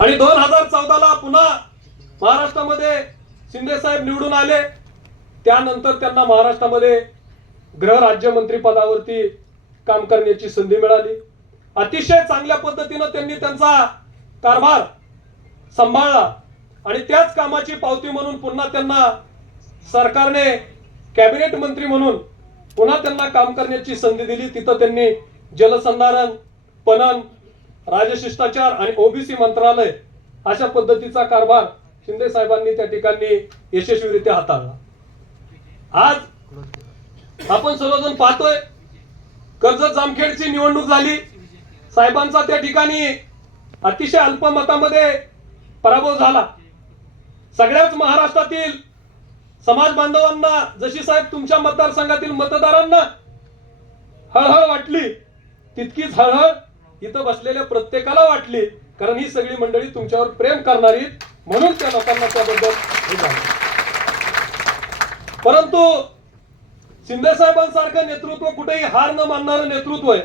आणि दोन हजार चौदाला पुन्हा महाराष्ट्रामध्ये शिंदे साहेब निवडून आले. त्यानंतर त्यांना महाराष्ट्रामध्ये गृह राज्यमंत्री पदावरती काम करण्याची संधी मिळाली. अतिशय चांगल्या पद्धतीनं त्यांनी त्यांचा कारभार सांभाळला. आणि त्याच कामाची पावती म्हणून पुन्हा त्यांना सरकारने कॅबिनेट मंत्री म्हणून पुन्हा त्यांना काम करण्याची संधी दिली. तिथं त्यांनी जलसंधारण पणन राजशिष्टाचार आणि ओबीसी मंत्रालय अशा पद्धतीचा कारभार शिंदे साहेबांनी त्या ठिकाणी यशस्वीरित्या हाताळला. आज आपण सर्वजण पाहतोय कर्जत जामखेडची निवडणूक झाली. साहेबांचा त्या ठिकाणी अतिशय अल्प मतामध्ये पराभव झाला. सगळ्याच महाराष्ट्रातील समाज बांधवांना जशी साहेब तुमच्या मतदारसंघातील मतदारांना हळहळ वाटली तितकीच हळहळ इथं बसलेल्या प्रत्येकाला वाटली कारण ही सगळी मंडळी तुमच्यावर प्रेम करणारी म्हणून त्या लोकांना त्याबद्दल परंतु शिंदे साहेबांसारखं नेतृत्व कुठेही हार न मानणारं नेतृत्व आहे.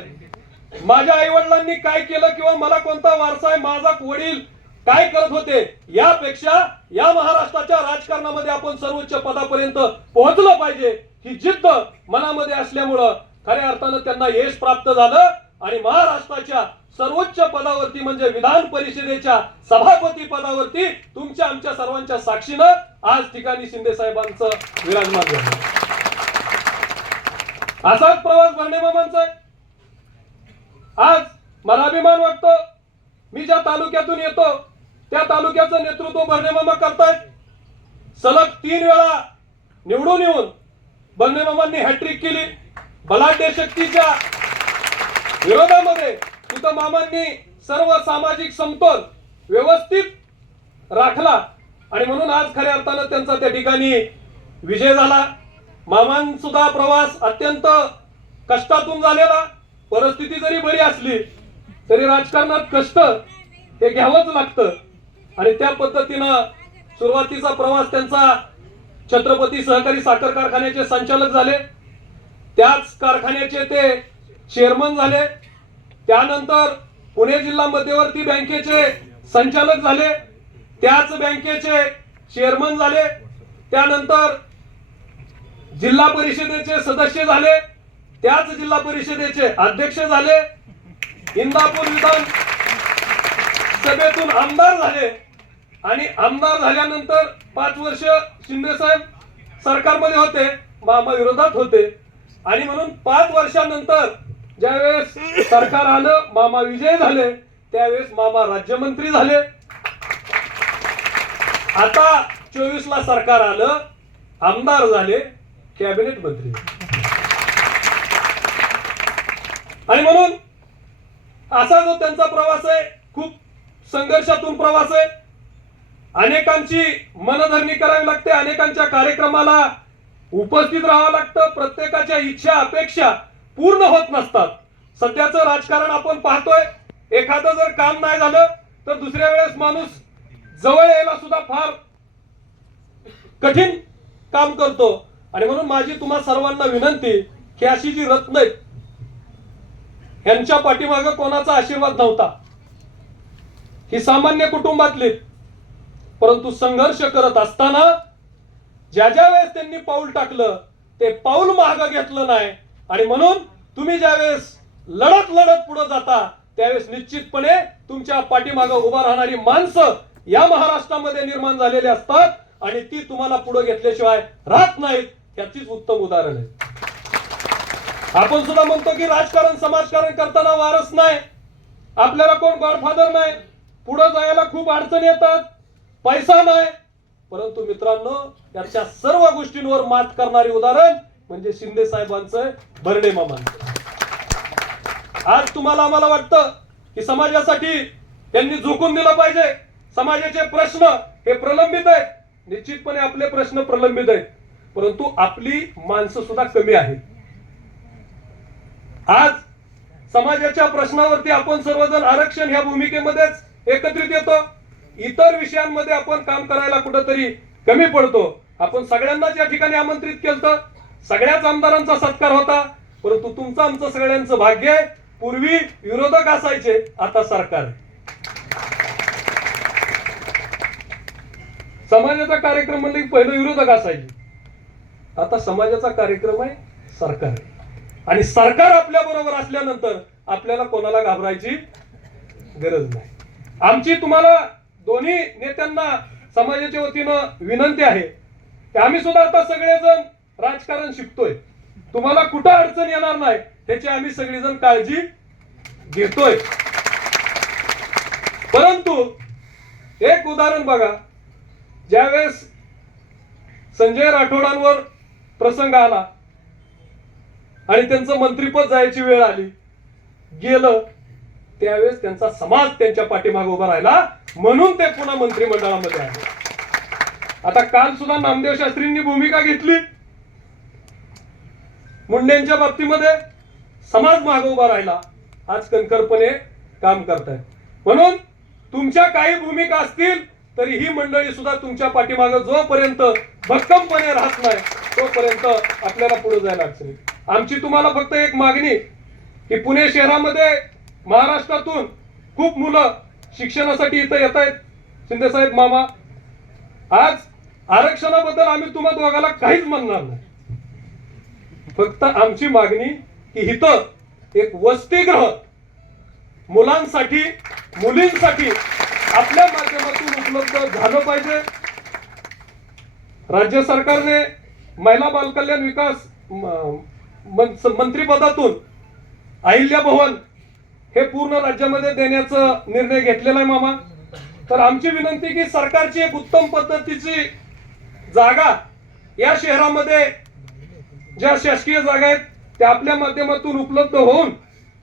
माझ्या आई वडिलांनी काय केलं किंवा मला कोणता वारसा आहे माझा वडील काय करत होते यापेक्षा या महाराष्ट्राच्या राजकारणामध्ये आपण सर्वोच्च पदापर्यंत पोहोचलं पाहिजे ही जिद्द मनामध्ये असल्यामुळं खऱ्या अर्थानं त्यांना यश प्राप्त झालं. आणि महाराष्ट्राच्या सर्वोच्च पदावरती म्हणजे विधान परिषदेच्या सभापती पदावरती तुमच्या आमच्या सर्वांच्या साक्षीनं आज ठिकाणी शिंदे साहेबांचं विराजमान झालं. असाच प्रवास भरणे मामांचा आहे. आज मला अभिमान वाटतो मी ज्या तालुक्यातून येतो त्या तालुक्याचं नेतृत्व भरणे मामा करतायत. सलग तीन वेळा निवडून येऊन बर्णे मामांनी हॅट्रिक केली. बलाढ्य शक्तीच्या विरोधामध्ये तिथं मामांनी सर्व सामाजिक समतोल व्यवस्थित राखला. आणि म्हणून आज खऱ्या अर्थानं त्यांचा त्या ठिकाणी विजय झाला. मामांसुद्धा प्रवास अत्यंत कष्टातून झालेला. परिस्थिती जरी बरी असली तरी राजकारणात कष्ट हे घ्यावंच लागतं. आणि त्या पद्धतीनं सुरुवातीचा प्रवास त्यांचा छत्रपती सहकारी साखर कारखान्याचे संचालक झाले. त्याच कारखान्याचे ते चेअरमन झाले. त्यानंतर पुणे जिल्हा मध्यवर्ती बँकेचे संचालक झाले. त्याच बँकेचे चेअरमन झाले. त्यानंतर जिल्हा परिषदेचे सदस्य झाले. त्याच जिल्हा परिषदेचे अध्यक्ष झाले. इंदापूर विधान सभेतून आमदार झाले. आणि आमदार झाल्यानंतर पाच वर्ष शिंदे साहेब सरकारमध्ये होते. मामा विरोधात होते. आणि म्हणून पाच वर्षानंतर ज्यावेळेस सरकार आलं मामा विजय झाले त्यावेळेस मामा राज्यमंत्री झाले. आता चोवीस ला सरकार आलं आमदार झाले कॅबिनेट मंत्री. आणि म्हणून असा जो त्यांचा प्रवास आहे खूप संघर्षातून प्रवास आहे. अनेकांची मनधरणी करावी लागते अनेकांच्या कार्यक्रमाला उपस्थित राहावं लागतं प्रत्येकाच्या इच्छा अपेक्षा पूर्ण होत नसतात. सध्याचं राजकारण आपण पाहतोय. एखादं जर काम नाही झालं तर दुसऱ्या वेळेस माणूस जवळ यायला सुद्धा फार कठीण काम करतो. आणि म्हणून माझी तुम्हा सर्वांना विनंती की अशी जी रत्न आहेत यांच्या पाठीमागे कोणाचा आशीर्वाद नव्हता. ही सामान्य कुटुंबातली परंतु संघर्ष करत असताना ज्या ज्या वेळेस त्यांनी पाऊल टाकलं ते पाऊल मागं घेतलं नाही आणि म्हणून तुम्ही ज्यावेळेस लढत लढत पुढे जाता त्यावेळेस निश्चितपणे तुमच्या पाठीमागं उभा राहणारी माणसं या महाराष्ट्रामध्ये निर्माण झालेली असतात आणि ती तुम्हाला पुढे घेतल्याशिवाय राहत नाहीत याचीच उत्तम उदाहरण आहे. आपण सुद्धा म्हणतो की राजकारण समाजकारण करताना वारस नाही. आपल्याला कोण गॉडफादर नाही. पुढे जायला खूप अडचणी येतात. पैसा नाही. परंतु मित्रांनो याच्या सर्व गोष्टींवर मात करणारी उदाहरण म्हणजे शिंदे साहेबांचं भरणे मामांचं. आज तुम्हाला आम्हाला वाटतं की समाजासाठी त्यांनी झोकून दिलं पाहिजे. समाजाचे प्रश्न हे प्रलंबित आहेत. निश्चितपणे आपले प्रश्न प्रलंबित आहेत. परंतु आपली माणसं सुद्धा कमी आहेत. आज समाजाच्या प्रश्नावरती आपण सर्वजण आरक्षण ह्या भूमिकेमध्येच एकत्रित येतो. इतर विषयांमध्ये आपण काम करायला कुठंतरी कमी पडतो. आपण सगळ्यांनाच या ठिकाणी आमंत्रित केलं सगळ्याच आमदारांचा सत्कार होता परंतु तुमचं आमचं सगळ्यांचं भाग्य आहे. पूर्वी विरोधक असायचे आता सरकार समाजाचा कार्यक्रम म्हणलं की पहिलं विरोधक असायचे. आता समाजाचा कार्यक्रम आहे सरकार आहे. आणि सरकार आपल्या बरोबर असल्यानंतर आपल्याला कोणाला घाबरायची गरज नाही. आमची तुम्हाला दोन्ही नेत्यांना समाजाच्या वतीनं विनंती आहे की आम्ही सुद्धा आता सगळेजण राजकारण शिकतोय. तुम्हाला कुठं अडचण येणार नाही त्याची आम्ही सगळेजण काळजी घेतोय. परंतु एक उदाहरण बघा. ज्यावेळेस संजय राठोडांवर प्रसंग आला आणि त्यांचं मंत्रीपद जायची वेळ आली गेलं त्यावेळेस त्यांचा समाज त्यांच्या पाठीमागे उभा राहिला म्हणून ते पुन्हा मंत्रिमंडळामध्ये आले. आता काल सुद्धा नामदेव शास्त्रींनी भूमिका घेतली. मुंडेंच्या बाबतीमध्ये समाज मागे उभा राहिला. आज कणखरपणे काम करतायत म्हणून तुमच्या काही भूमिका असतील तरी ही मंडळी सुद्धा तुमच्या पाठीमागे जोपर्यंत भक्कमपणे राहत नाही तोपर्यंत आपल्याला पुढे जायला लागते आमची तुम्हाला फक्त एक मागणी की पुणे शहरामध्ये महाराष्ट्रातून खूप मुलं शिक्षणासाठी इथं येत आहेत. शिंदेसाहेब मामा आज आरक्षणाबद्दल आम्ही तुम्हा दोघाला काहीच म्हणणार नाही. फक्त आमची मागणी की इथं एक वसतिगृह मुलांसाठी मुलींसाठी आपल्या माध्यमातून उपलब्ध झालं पाहिजे. राज्य सरकारने महिला बालकल्याण विकास मंत्रीपदातून अहिल्या भवन हे पूर्ण राज्यामध्ये देण्याचा निर्णय घेतलेला आहे मामा. तर आमची विनंती की सरकारची एक उत्तम पद्धतीची जागा या शहरामध्ये ज्या शासकीय जागा आहेत त्या आपल्या माध्यमातून उपलब्ध होऊन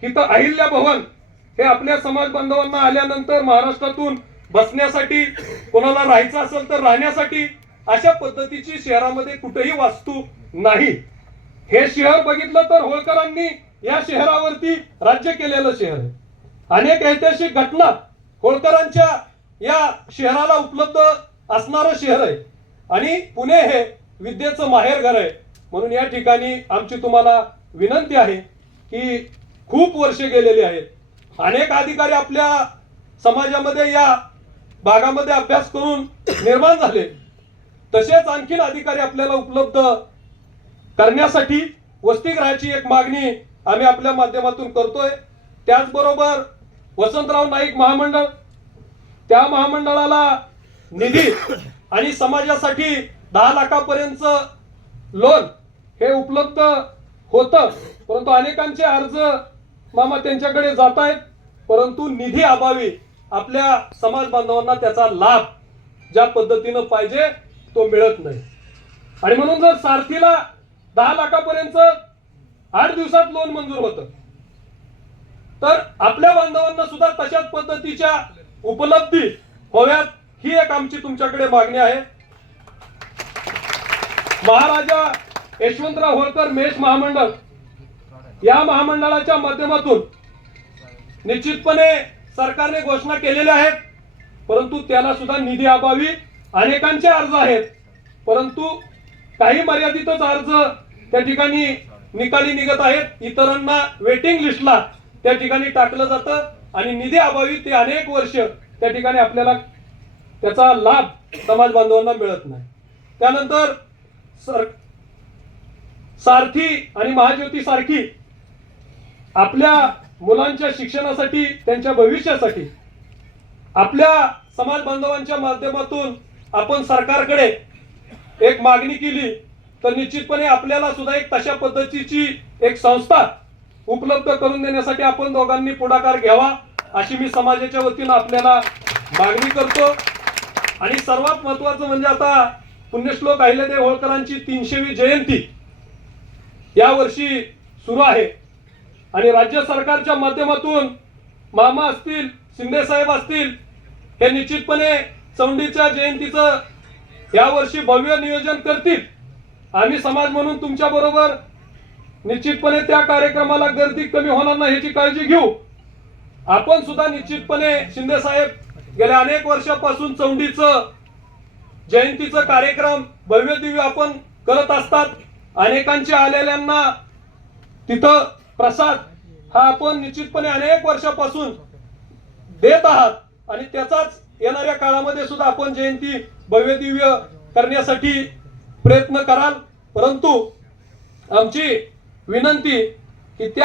इथं अहिल्या भवन हे आपल्या समाज बांधवांना आल्यानंतर महाराष्ट्रातून बसण्यासाठी कोणाला राहायचं असेल तर राहण्यासाठी अशा पद्धतीची शहरामध्ये कुठेही वास्तू नाही. हे शहर बघितलं तर होळकरांनी या शहरावरती राज्य केलेलं शहर आहे. अनेक ऐतिहासिक घटना होळकरांच्या या शहराला उपलब्ध असणारं शहर आहे. आणि पुणे हे विद्येचं माहेरघर आहे. म्हणून या ठिकाणी आमची तुम्हाला विनंती आहे की खूप वर्षे गेलेली आहेत. अनेक अधिकारी आपल्या समाजामध्ये या भागामध्ये अभ्यास करून निर्माण झाले. तसेच आणखीन अधिकारी आपल्याला उपलब्ध करण्यासाठी वसतिगृहाची एक मागणी आम्ही आपल्या माध्यमातून करतोय. त्याचबरोबर वसंतराव नाईक महामंडळ त्या महामंडळाला निधी आणि समाजासाठी दहा लाखापर्यंत लोन हे उपलब्ध होतं. परंतु अनेकांचे अर्ज मामा त्यांच्याकडे जात आहेत परंतु निधी अभावी आपल्या समाज बांधवांना त्याचा लाभ ज्या पद्धतीनं पाहिजे तो मिळत नाही. आणि म्हणून जर सारथीला दहा लाखापर्यंत आठ दिवसात लोन मंजूर होतं तर आपल्या बांधवांना सुद्धा तशाच पद्धतीच्या उपलब्धी व्हाव्यात ही एक आमची तुमच्याकडे मागणी आहे. महाराजा यशवंतराव होळकर मेष महामंडळ. या महामंडळाच्या माध्यमातून निश्चितपणे सरकारने घोषणा केलेल्या आहेत. परंतु त्याला सुद्धा निधी अभावी अनेकांचे अर्ज आहेत. परंतु काही मर्यादितच अर्ज त्या ठिकाणी निकाली निघत आहेत. इतरांना वेटिंग लिस्टला त्या ठिकाणी टाकलं जातं आणि निधी अभावी ते अनेक वर्ष त्या ठिकाणी आपल्याला त्याचा लाभ समाज बांधवांना मिळत नाही. त्यानंतर सर सारथी आणि महाज्योती सारखी आपल्या मुलांच्या शिक्षणासाठी त्यांच्या भविष्यासाठी आपल्या समाज बांधवांच्या माध्यमातून आपण सरकारकडे एक मागणी केली तर निश्चितपणे आपल्याला सुद्धा एक तशा पद्धतीची एक संस्था उपलब्ध करून देण्यासाठी आपण दोघांनी पुढाकार घ्यावा अशी मी समाजाच्या वतीनं आपल्याला मागणी करतो. आणि सर्वात महत्वाचं म्हणजे आता पुण्यश्लोक अहिल्यादेव होळकरांची तीनशेवी जयंती. या वर्षी सुरू आहे. आणि राज्य सरकारच्या माध्यमातून मामा असतील शिंदे साहेब असतील हे निश्चितपणे चौंडीच्या जयंतीचं यावर्षी भव्य नियोजन करतील. आम्ही समाज म्हणून तुमच्याबरोबर निश्चितपणे त्या कार्यक्रमाला गर्दी कमी होणार नाही याची काळजी घेऊ. आपण सुद्धा निश्चितपणे शिंदे साहेब गेल्या अनेक वर्षापासून चौंडीचं जयंतीचं कार्यक्रम भव्य दिव्य आपण करत असतात. अनेकांच्या आलेल्यांना तिथं प्रसाद हा आपण निश्चितपणे अनेक वर्षापासून देत आहात. आणि त्याचाच येणाऱ्या काळामध्ये सुद्धा आपण जयंती भव्य दिव्य करण्यासाठी प्रयत्न कराल. परंतु आमची विनंती की त्या